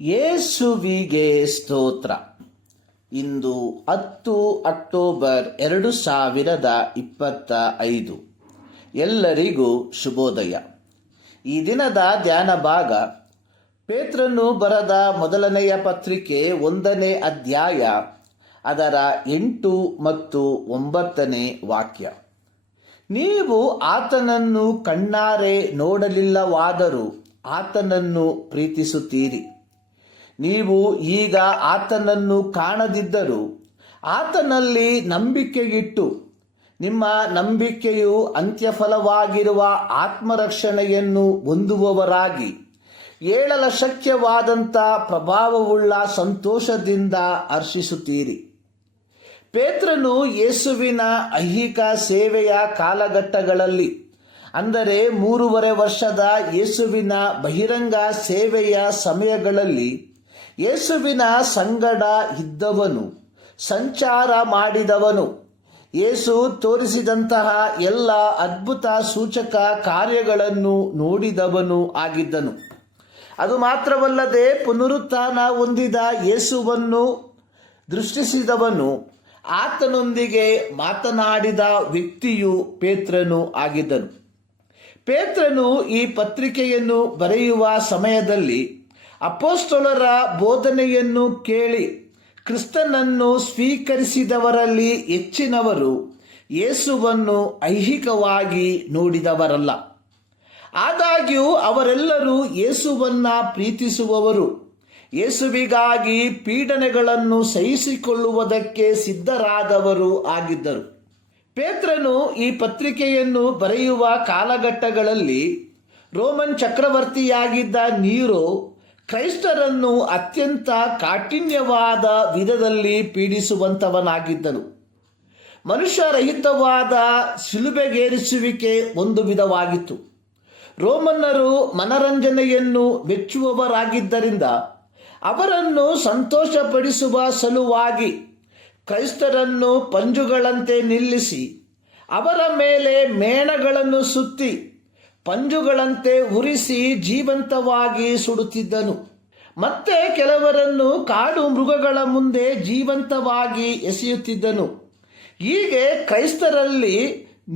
ಯೇಸುವಿಗೆ ಸ್ತೋತ್ರ. ಇಂದು 10 ಅಕ್ಟೋಬರ್ 2025. ಎಲ್ಲರಿಗೂ ಶುಭೋದಯ. ಈ ದಿನದ ಧ್ಯಾನ ಭಾಗ ಪೇತ್ರನು ಬರೆದ ಮೊದಲನೆಯ ಪತ್ರಿಕೆ 1ನೇ ಅಧ್ಯಾಯ, ಅದರ 8 ಮತ್ತು 9ನೇ ವಾಕ್ಯ. ನೀವು ಆತನನ್ನು ಕಣ್ಣಾರೆ ನೋಡಲಿಲ್ಲವಾದರೂ ಆತನನ್ನು ಪ್ರೀತಿಸುತ್ತೀರಿ. ನೀವು ಈಗ ಆತನನ್ನು ಕಾಣದಿದ್ದರೂ ಆತನಲ್ಲಿ ನಂಬಿಕೆಯಿಟ್ಟು ನಿಮ್ಮ ನಂಬಿಕೆಯು ಅಂತ್ಯಫಲವಾಗಿರುವ ಆತ್ಮರಕ್ಷಣೆಯನ್ನು ಹೊಂದುವವರಾಗಿ ಹೇಳಲು ಶಕ್ಯವಾದಂಥ ಪ್ರಭಾವವುಳ್ಳ ಸಂತೋಷದಿಂದ ಹರ್ಷಿಸುತ್ತೀರಿ. ಪೇತ್ರನು ಯೇಸುವಿನ ಐಹಿಕ ಸೇವೆಯ ಕಾಲಘಟ್ಟಗಳಲ್ಲಿ, ಅಂದರೆ 3.5 ವರ್ಷದ ಯೇಸುವಿನ ಬಹಿರಂಗ ಸೇವೆಯ ಸಮಯಗಳಲ್ಲಿ ಯೇಸುವಿನ ಸಂಗಡ ಇದ್ದವನು, ಸಂಚಾರ ಮಾಡಿದವನು, ಯೇಸು ತೋರಿಸಿದಂತಹ ಎಲ್ಲ ಅದ್ಭುತ ಸೂಚಕ ಕಾರ್ಯಗಳನ್ನು ನೋಡಿದವನು ಆಗಿದ್ದನು. ಅದು ಮಾತ್ರವಲ್ಲದೆ ಪುನರುತ್ಥಾನ ಹೊಂದಿದ ಯೇಸುವನ್ನು ದೃಷ್ಟಿಸಿದವನು, ಆತನೊಂದಿಗೆ ಮಾತನಾಡಿದ ವ್ಯಕ್ತಿಯು ಪೇತ್ರನು ಆಗಿದ್ದನು. ಪೇತ್ರನು ಈ ಪತ್ರಿಕೆಯನ್ನು ಬರೆಯುವ ಸಮಯದಲ್ಲಿ ಅಪೊಸ್ತಲರ ಬೋಧನೆಯನ್ನು ಕೇಳಿ ಕ್ರಿಸ್ತನನ್ನು ಸ್ವೀಕರಿಸಿದವರಲ್ಲಿ ಹೆಚ್ಚಿನವರು ಯೇಸುವನ್ನು ಐಹಿಕವಾಗಿ ನೋಡಿದವರಲ್ಲ. ಆದಾಗ್ಯೂ ಅವರೆಲ್ಲರೂ ಯೇಸುವನ್ನು ಪ್ರೀತಿಸುವವರು, ಯೇಸುವಿಗಾಗಿ ಪೀಡನೆಗಳನ್ನು ಸಹಿಸಿಕೊಳ್ಳುವುದಕ್ಕೆ ಸಿದ್ಧರಾದವರು ಆಗಿದ್ದರು. ಪೇತ್ರನು ಈ ಪತ್ರಿಕೆಯನ್ನು ಬರೆಯುವ ಕಾಲಘಟ್ಟಗಳಲ್ಲಿ ರೋಮನ್ ಚಕ್ರವರ್ತಿಯಾಗಿದ್ದ ನೀರೋ ಕ್ರೈಸ್ತರನ್ನು ಅತ್ಯಂತ ಕಾಠಿಣ್ಯವಾದ ವಿಧದಲ್ಲಿ ಪೀಡಿಸುವಂತವನಾಗಿದ್ದನು. ಮನುಷ್ಯರಹಿತವಾದ ಶಿಲುಬೆಗೇರಿಸುವಿಕೆ ಒಂದು ವಿಧವಾಗಿತ್ತು. ರೋಮನ್ನರು ಮನರಂಜನೆಯನ್ನು ಮೆಚ್ಚುವವರಾಗಿದ್ದರಿಂದ ಅವರನ್ನು ಸಂತೋಷಪಡಿಸುವ ಸಲುವಾಗಿ ಕ್ರೈಸ್ತರನ್ನು ಪಂಜುಗಳಂತೆ ನಿಲ್ಲಿಸಿ ಅವರ ಮೇಲೆ ಮೇಣಗಳನ್ನು ಸುತ್ತಿ ಪಂಜುಗಳಂತೆ ಉರಿಸಿ ಜೀವಂತವಾಗಿ ಸುಡುತ್ತಿದ್ದನು. ಮತ್ತೆ ಕೆಲವರನ್ನು ಕಾಡು ಮೃಗಗಳ ಮುಂದೆ ಜೀವಂತವಾಗಿ ಎಸೆಯುತ್ತಿದ್ದನು. ಹೀಗೆ ಕ್ರೈಸ್ತರಲ್ಲಿ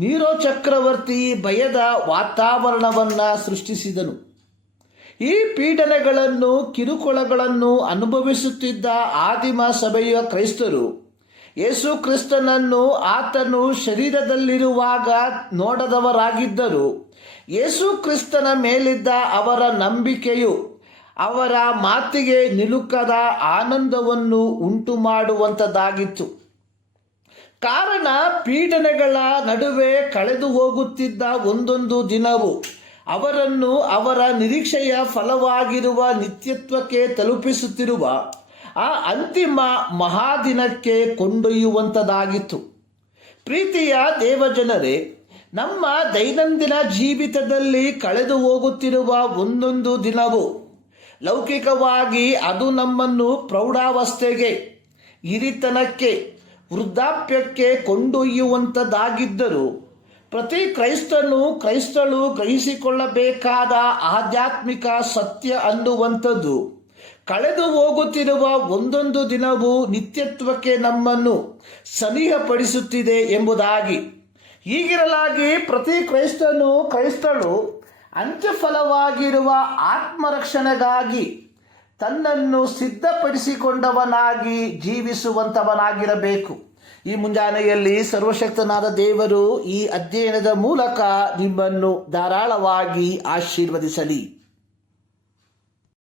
ನೀರೋ ಚಕ್ರವರ್ತಿ ಭಯದ ವಾತಾವರಣವನ್ನು ಸೃಷ್ಟಿಸಿದನು. ಈ ಪೀಡನೆಗಳನ್ನು, ಕಿರುಕುಳಗಳನ್ನು ಅನುಭವಿಸುತ್ತಿದ್ದ ಆದಿಮ ಸಭೆಯ ಕ್ರೈಸ್ತರು ಯೇಸು ಕ್ರಿಸ್ತನನ್ನು ಆತನು ಶರೀರದಲ್ಲಿರುವಾಗ ನೋಡದವರಾಗಿದ್ದರು. ಯೇಸು ಕ್ರಿಸ್ತನ ಮೇಲಿದ್ದ ಅವರ ನಂಬಿಕೆಯು ಅವರ ಮಾತಿಗೆ ನಿಲುಕದ ಆನಂದವನ್ನು ಉಂಟು ಮಾಡುವಂಥದ್ದಾಗಿತ್ತು. ಕಾರಣ, ಪೀಡನೆಗಳ ನಡುವೆ ಕಳೆದು ಹೋಗುತ್ತಿದ್ದ ಒಂದೊಂದು ದಿನವು ಅವರನ್ನು ಅವರ ನಿರೀಕ್ಷೆಯ ಫಲವಾಗಿರುವ ನಿತ್ಯತ್ವಕ್ಕೆ ತಲುಪಿಸುತ್ತಿರುವ ಆ ಅಂತಿಮ ಮಹಾದಿನಕ್ಕೆ ಕೊಂಡೊಯ್ಯುವಂಥದ್ದಾಗಿತ್ತು. ಪ್ರೀತಿಯ ದೇವಜನರೇ, ನಮ್ಮ ದೈನಂದಿನ ಜೀವಿತದಲ್ಲಿ ಕಳೆದು ಹೋಗುತ್ತಿರುವ ಒಂದೊಂದು ದಿನವು ಲೌಕಿಕವಾಗಿ ಅದು ನಮ್ಮನ್ನು ಪ್ರೌಢಾವಸ್ಥೆಗೆ, ಹಿರಿತನಕ್ಕೆ, ವೃದ್ಧಾಪ್ಯಕ್ಕೆ ಕೊಂಡೊಯ್ಯುವಂಥದ್ದಾಗಿದ್ದರೂ ಪ್ರತಿ ಕ್ರೈಸ್ತಳು ಗ್ರಹಿಸಿಕೊಳ್ಳಬೇಕಾದ ಆಧ್ಯಾತ್ಮಿಕ ಸತ್ಯ ಅನ್ನುವಂಥದ್ದು ಕಳೆದು ಹೋಗುತ್ತಿರುವ ಒಂದೊಂದು ದಿನವೂ ನಿತ್ಯತ್ವಕ್ಕೆ ನಮ್ಮನ್ನು ಸನಿಹಪಡಿಸುತ್ತಿದೆ ಎಂಬುದಾಗಿ. ಹೀಗಿರಲಾಗಿ ಪ್ರತಿ ಕ್ರೈಸ್ತಳು ಅಂತ್ಯಫಲವಾಗಿರುವ ಆತ್ಮರಕ್ಷಣೆಗಾಗಿ ತನ್ನನ್ನು ಸಿದ್ಧಪಡಿಸಿಕೊಂಡವನಾಗಿ ಜೀವಿಸುವಂಥವನಾಗಿರಬೇಕು. ಈ ಮುಂಜಾನೆಯಲ್ಲಿ ಸರ್ವಶಕ್ತನಾದ ದೇವರು ಈ ಅಧ್ಯಯನದ ಮೂಲಕ ನಿಮ್ಮನ್ನು ಧಾರಾಳವಾಗಿ ಆಶೀರ್ವದಿಸಲಿ.